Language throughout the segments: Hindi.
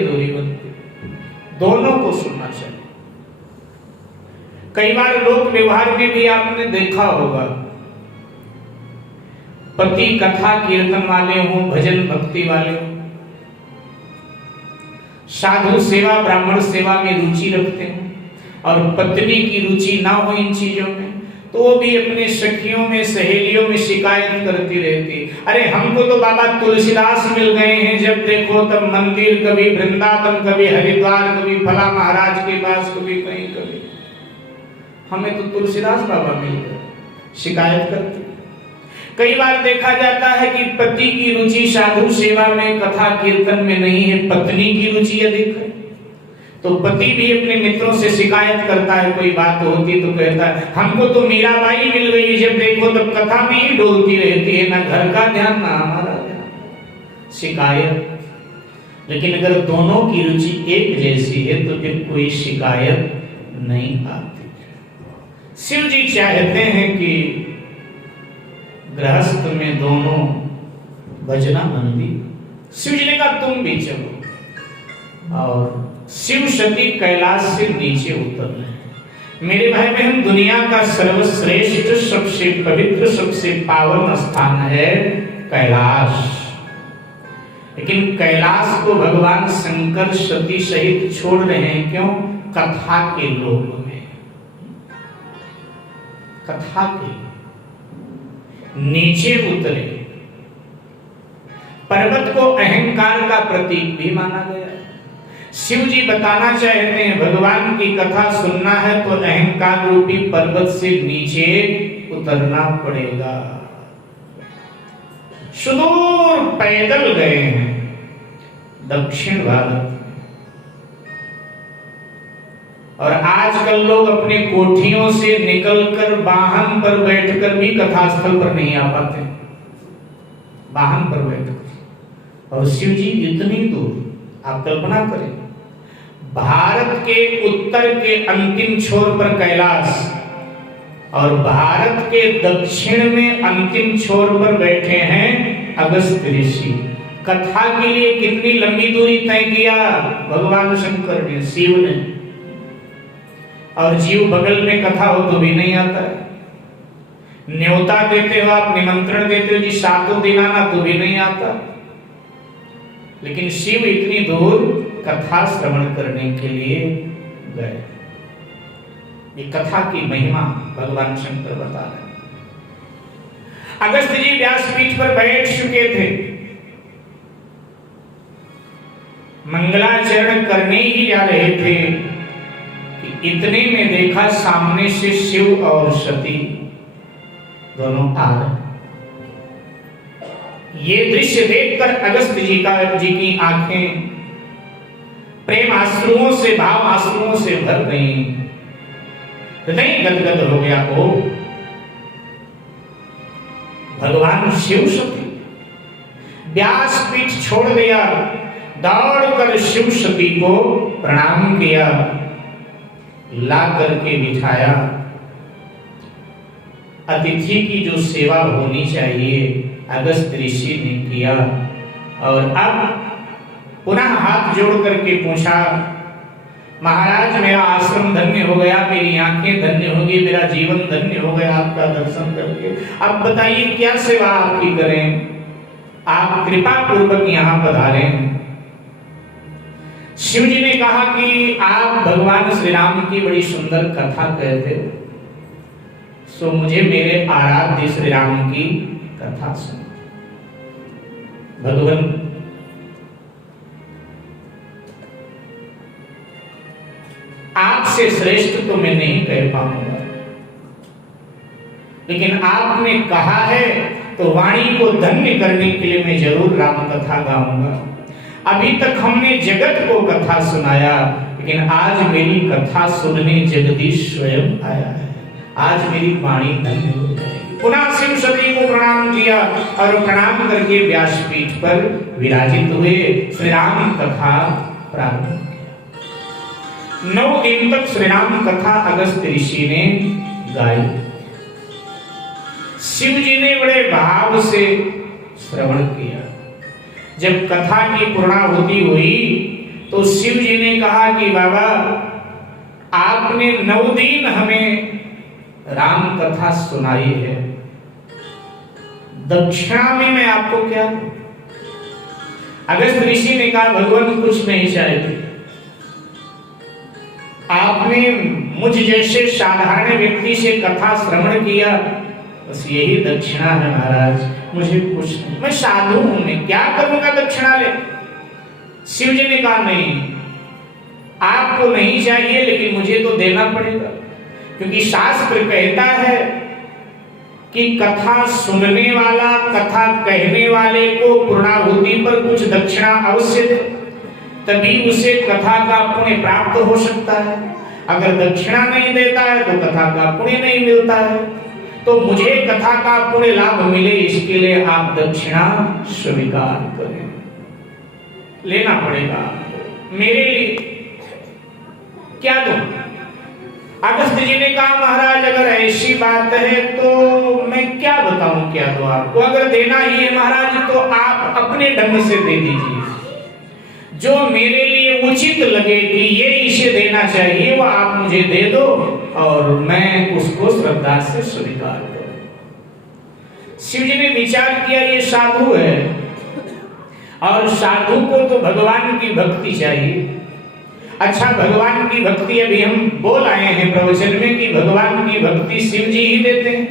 दूरी बनती, दोनों को सुनना चाहिए। कई बार लोक व्यवहार में भी आपने देखा होगा, पति कथा कीर्तन वाले हों, भजन भक्ति वाले हों, साधु सेवा ब्राह्मण सेवा में रुचि रखते हैं और पत्नी की रुचि ना हो इन चीजों में, तो वो भी अपने सखियों में सहेलियों में शिकायत करती रहती, अरे हमको तो बाबा तुलसीदास मिल गए हैं, जब देखो तब मंदिर, कभी वृंदावन, कभी हरिद्वार, कभी फला महाराज के पास, कभी कहीं, कभी हमें तो तुलसीदास बाबा मिल गए, शिकायत करती। कई बार देखा जाता है कि पति की रुचि साधु सेवा में कथा कीर्तन में नहीं है, पत्नी की रुचि अधिक है, तो पति भी अपने मित्रों से शिकायत करता है, कोई बात होती तो कहता है हमको तो मीराबाई मिल गई, जब देखो तब कथा में ही डोलती रहती है, ना घर का ध्यान ना हमारा ध्यान, शिकायत। लेकिन अगर दोनों की रुचि एक जैसी है तो फिर कोई शिकायत नहीं आती। शिव जी चाहते हैं कि गृहस्थ में दोनों भजना बंदी। शिव जी ने कहा तुम भी चलो, और शिव सती कैलाश से नीचे उतरने। मेरे भाई बहन, दुनिया का सर्वश्रेष्ठ, सबसे पवित्र, सबसे पावन स्थान है कैलाश, लेकिन कैलाश को भगवान शंकर सती सहित छोड़ रहे हैं, क्यों? कथा के लोग में, कथा के नीचे उतरे। पर्वत को अहंकार का प्रतीक भी माना गया है। शिव जी बताना चाहते हैं भगवान की कथा सुनना है तो अहंकार रूपी पर्वत से नीचे उतरना पड़ेगा। सुदूर पैदल गए हैं दक्षिण भारत, और आजकल लोग अपने कोठियों से निकलकर वाहन पर बैठकर भी कथा स्थल पर नहीं आ पाते, वाहन पर बैठकर। और शिव जी इतनी दूर, आप कल्पना करें, भारत के उत्तर के अंतिम छोर पर कैलाश और भारत के दक्षिण में अंतिम छोर पर बैठे हैं अगस्त्य ऋषि। कथा के लिए कितनी लंबी दूरी तय किया भगवान शंकर ने, शिव ने। और जीव बगल में कथा हो तो भी नहीं आता है, न्योता देते हो आप, निमंत्रण देते हो जी 7 दिन आना, तो भी नहीं आता। लेकिन शिव इतनी दूर कथा श्रवण करने के लिए गए। ये कथा की महिमा भगवान शंकर बता रहे हैं। अगस्त्य जी व्यासपीठ पर बैठ चुके थे, मंगलाचरण करने ही जा रहे थे कि इतने में देखा सामने से शिव और सती दोनों आ रहे। ये दृश्य देखकर अगस्त्य जी की आंखें प्रेम आश्रुओं से, भाव आश्रुओं से भर गई, हृदय गदगद हो गया। ओ भगवान शिव सती व्यासपीठ छोड़ दिया, दौड़कर शिव सती को प्रणाम किया, ला करके बिठाया। अतिथि की जो सेवा होनी चाहिए अगस्त्य ऋषि ने किया, और अब पुनः हाथ जोड़ करके पूछा, महाराज मेरा आश्रम धन्य हो गया, मेरी आंखें धन्य हो गई, मेरा जीवन धन्य हो गया आपका दर्शन करके। अब बताइए क्या सेवा आपकी करें, आप कृपा पूर्वक यहाँ पधारे। शिव जी ने कहा कि आप भगवान श्री राम की बड़ी सुंदर कथा कहते हो, सो मुझे मेरे आराध्य श्री राम की कथा सुन। भगवान आपसे श्रेष्ठ तो मैं नहीं कह पाऊंगा, लेकिन आपने कहा है तो वाणी को धन्य करने के लिए मैं जरूर राम कथा गाऊंगा। अभी तक हमने जगत को कथा सुनाया, लेकिन आज मेरी कथा सुनने जगदीश स्वयं आया है, आज मेरी वाणी धन्य हो जाएगी। पुनः शिव सती को प्रणाम किया और प्रणाम करके व्यासपीठ पर विराजित हुए, श्री राम कथा प्रारंभ। 9 दिन तक श्री राम कथा अगस्त्य ऋषि ने गाई। शिव जी ने बड़े भाव से श्रवण किया। जब कथा की पूर्णाहुति हुई तो शिव जी ने कहा कि बाबा आपने 9 दिन हमें राम कथा सुनाई है, दक्षिणा में मैं आपको क्या दूं? अगस्त ऋषि ने कहा भगवान कुछ नहीं चाहिए, आपने मुझ जैसे साधारण व्यक्ति से कथा श्रवण किया, बस यही दक्षिणा है महाराज, मुझे कुछ नहीं, मैं साधु हूं, मैं क्या करूंगा दक्षिणा ले? शिव जी ने कहा नहीं, आपको नहीं चाहिए लेकिन मुझे तो देना पड़ेगा, क्योंकि शास्त्र कहता है कि कथा सुनने वाला, कथा कहने वाले को पूर्णाहुति पर कुछ दक्षिणा अवश्य दे, तभी उसे कथा का पुण्य प्राप्त हो सकता है। अगर दक्षिणा नहीं देता है तो कथा का पुण्य नहीं मिलता है। तो मुझे कथा का पुण्य लाभ मिले, इसके लिए आप दक्षिणा स्वीकार करें, लेना पड़ेगा। मेरे लिए क्या दूं? अगस्त जी ने कहा महाराज अगर ऐसी बात है तो मैं क्या बताऊं, क्या दूं आपको? अगर देना ही है महाराज तो आप अपने ढंग से दे दीजिए, जो मेरे लिए उचित लगे कि ये इसे देना चाहिए वो आप मुझे दे दो और मैं उसको श्रद्धा से स्वीकार करूं। शिव जी ने विचार किया ये साधु है और साधु को तो भगवान की भक्ति चाहिए। अच्छा, भगवान की भक्ति अभी हम बोल आए हैं प्रवचन में कि भगवान की भक्ति शिव जी ही देते हैं।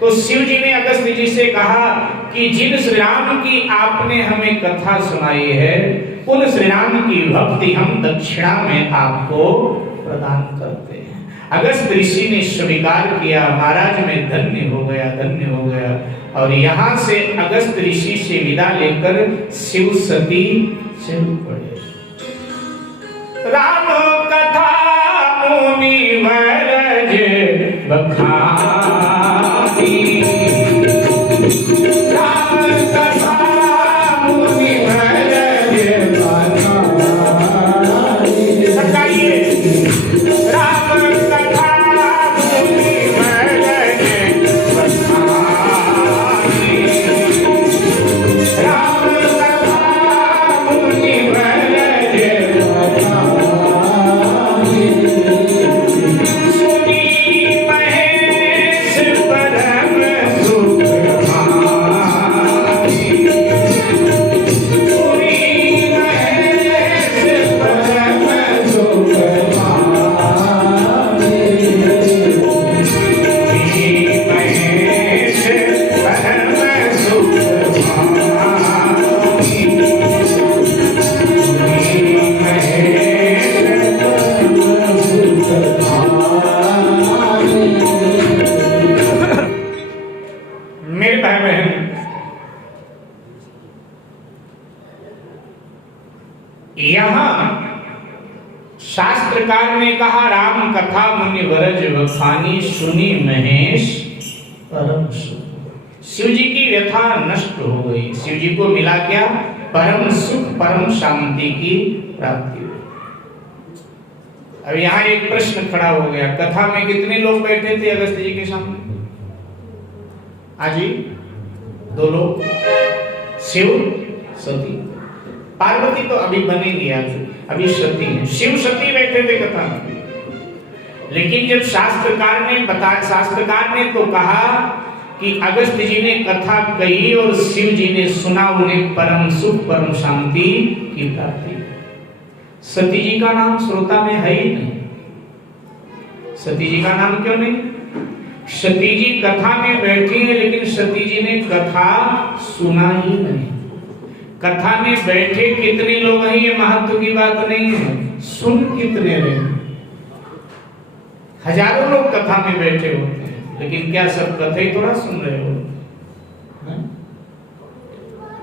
तो शिव जी ने अगस्त जी से कहा कि जिन श्री राम की आपने हमें कथा सुनाई है, उन श्री राम की भक्ति हम दक्षिणा में आपको प्रदान करते हैं। अगस्त ऋषि ने स्वीकार किया, महाराज मैं धन्य हो गया, धन्य हो गया। और यहाँ से अगस्त ऋषि से विदा लेकर शिव सती चल पड़े। राम कथा मुनि वरज बखानी, राम कथा मुनि वरज बखानी। सकाइए, राम कथा मुनि वरज बखानी, राम कथा मुनि वरज बखानी। सुनी महेश परम सुख भानी, सुनी महेश परम सुख भानी, सुनी महेश परम सुख भानी, सुनी महेश परम सुख भानी। मेरे भाई बहन, यहां शास्त्रकार ने कहा राम कथा मुनि वरज बखानी, सुनी महेश परम सुख। शिव जी की व्यथा नष्ट हो गई, शिव जी को मिला क्या? परम सुख, परम शांति की प्राप्ति हुई। अब यहाँ एक प्रश्न खड़ा हो गया, कथा में कितने लोग बैठे थे अगस्त जी के सामने? आजी 2 लोग, शिव सती। पार्वती तो अभी बनेगी, आज अभी सती है। शिव सती बैठे थे कथा में। लेकिन जब शास्त्रकार ने तो कहा कि अगस्त जी ने कथा कही और शिव जी ने सुना, उन्हें परम सुख, परम शांति की प्राप्ति। सती जी का नाम श्रोता में है ही नहीं। सती जी का नाम क्यों नहीं? सती जी कथा में बैठी है लेकिन सती जी ने कथा सुना ही नहीं। कथा में बैठे कितने लोग हैं ये महत्व की बात नहीं है, सुन कितने रहे। हजारों लोग कथा में बैठे होते हैं लेकिन क्या सब कथा ही थोड़ा सुन रहे हो?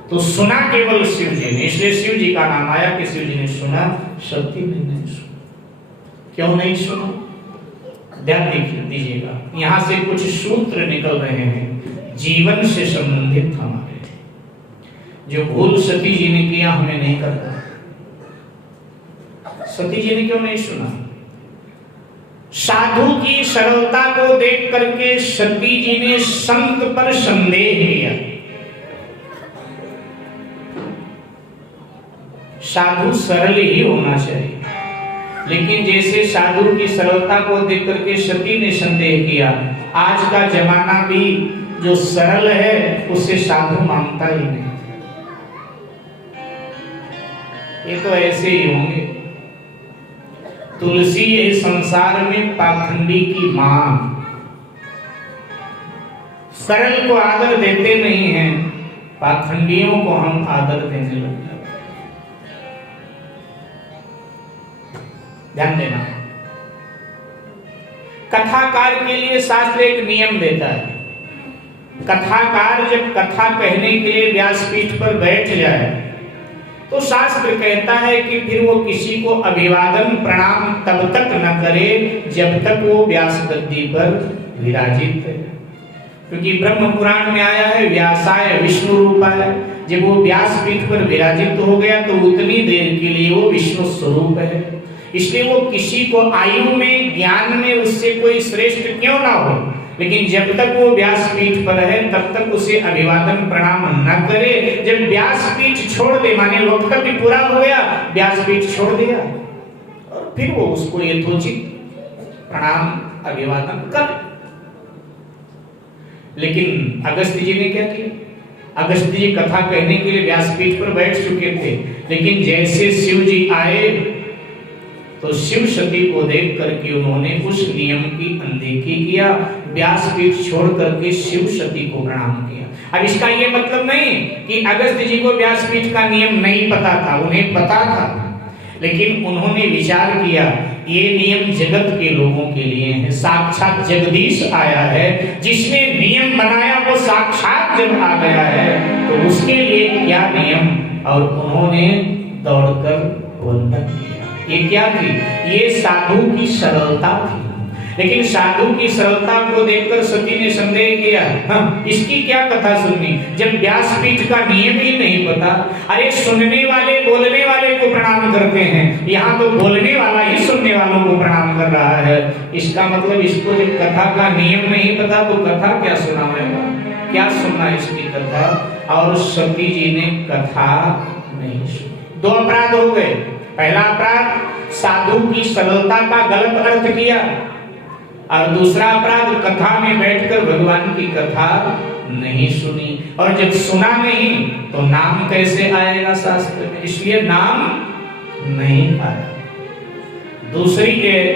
तो सुना केवल शिव जी ने, इसलिए शिव जी का नाम आया कि शिव जी ने सुना, सती ने नहीं सुना। क्यों नहीं सुना? ध्यान दीजिएगा, यहां से कुछ सूत्र निकल रहे हैं जीवन से संबंधित हमारे। जो भूल सती जी ने किया हमें नहीं करना। सती जी ने क्यों नहीं सुना? साधु की सरलता को देख करके सती जी ने संत पर संदेह किया। साधु सरल ही होना चाहिए। लेकिन जैसे साधु की सरलता को देख करके सती ने संदेह किया, आज का जमाना भी जो सरल है उसे साधु मानता ही नहीं। ये तो ऐसे ही होंगे। तुलसी है संसार में पाखंडी की मां, सरल को आदर देते नहीं हैं, पाखंडियों को हम आदर देने लग जाते। ध्यान देना, कथाकार के लिए शास्त्र एक नियम देता है। कथाकार जब कथा कहने के लिए व्यासपीठ पर बैठ जाए तो शास्त्र कहता है कि फिर वो किसी को अभिवादन प्रणाम तब तक न करे जब तक वो व्यास गद्दी पर विराजित है। क्योंकि ब्रह्म पुराण में आया है व्यासाय विष्णु रूपाय, जब वो व्यासपीठ पर विराजित हो गया तो उतनी देर के लिए वो विष्णु स्वरूप है। इसलिए वो किसी को आयु में ज्ञान में उससे कोई श्रेष्ठ क्यों ना हो, लेकिन जब तक वो व्यासपीठ पर है तब तक उसे अभिवादन प्रणाम न करे। जब व्यासपीठ छोड़ दे, माने वक्तव्य पूरा हो गया, व्यासपीठ छोड़ दिया और फिर वो उसको यथोचित प्रणाम अभिवादन कर। लेकिन अगस्त्य जी ने क्या किया? अगस्त्य जी कथा कहने के लिए व्यासपीठ पर बैठ चुके थे, लेकिन जैसे शिव जी आए तो शिव सती को देख करके उन्होंने उस नियम की अनदेखी किया, व्यासपीठ छोड़ करके शिव सती को प्रणाम किया। अब इसका ये मतलब नहीं कि अगस्त्य जी को व्यासपीठ का नियम नहीं पता था, उन्हें पता था, लेकिन उन्होंने विचार किया ये नियम जगत के लोगों के लिए है। साक्षात जगदीश आया है, जिसने नियम बनाया वो साक्षात जब आ गया है तो उसके लिए क्या नियम, और उन्होंने दौड़कर वंदन किया। ये क्या थी? ये साधु की सरलता थी। लेकिन साधु की सरलता को देखकर सती ने संदेह किया, इसकी क्या कथा सुननी जब व्यासपीठ का नियम ही नहीं पता। अरे सुनने वाले बोलने वाले को प्रणाम करते हैं, यहाँ तो बोलने वाला ही सुनने वालों को प्रणाम कर रहा है। इसका मतलब इसको जब कथा का नियम नहीं पता तो कथा क्या सुनाएगा, क्या सुनना इसकी कथा। और सती जी ने कथा नहीं सुनी। दो अपराध हो गए। पहला अपराध साधु की सरलता का गलत अर्थ किया, और दूसरा अपराध कथा में बैठकर भगवान की कथा नहीं सुनी। और जब सुना नहीं तो नाम कैसे आएगा शास्त्र में, इसलिए नाम नहीं आया।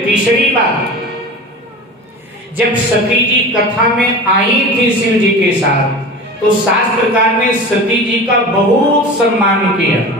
तीसरी बात, जब सती जी कथा में आई थी शिव जी के साथ तो शास्त्रकार ने सती जी का बहुत सम्मान किया।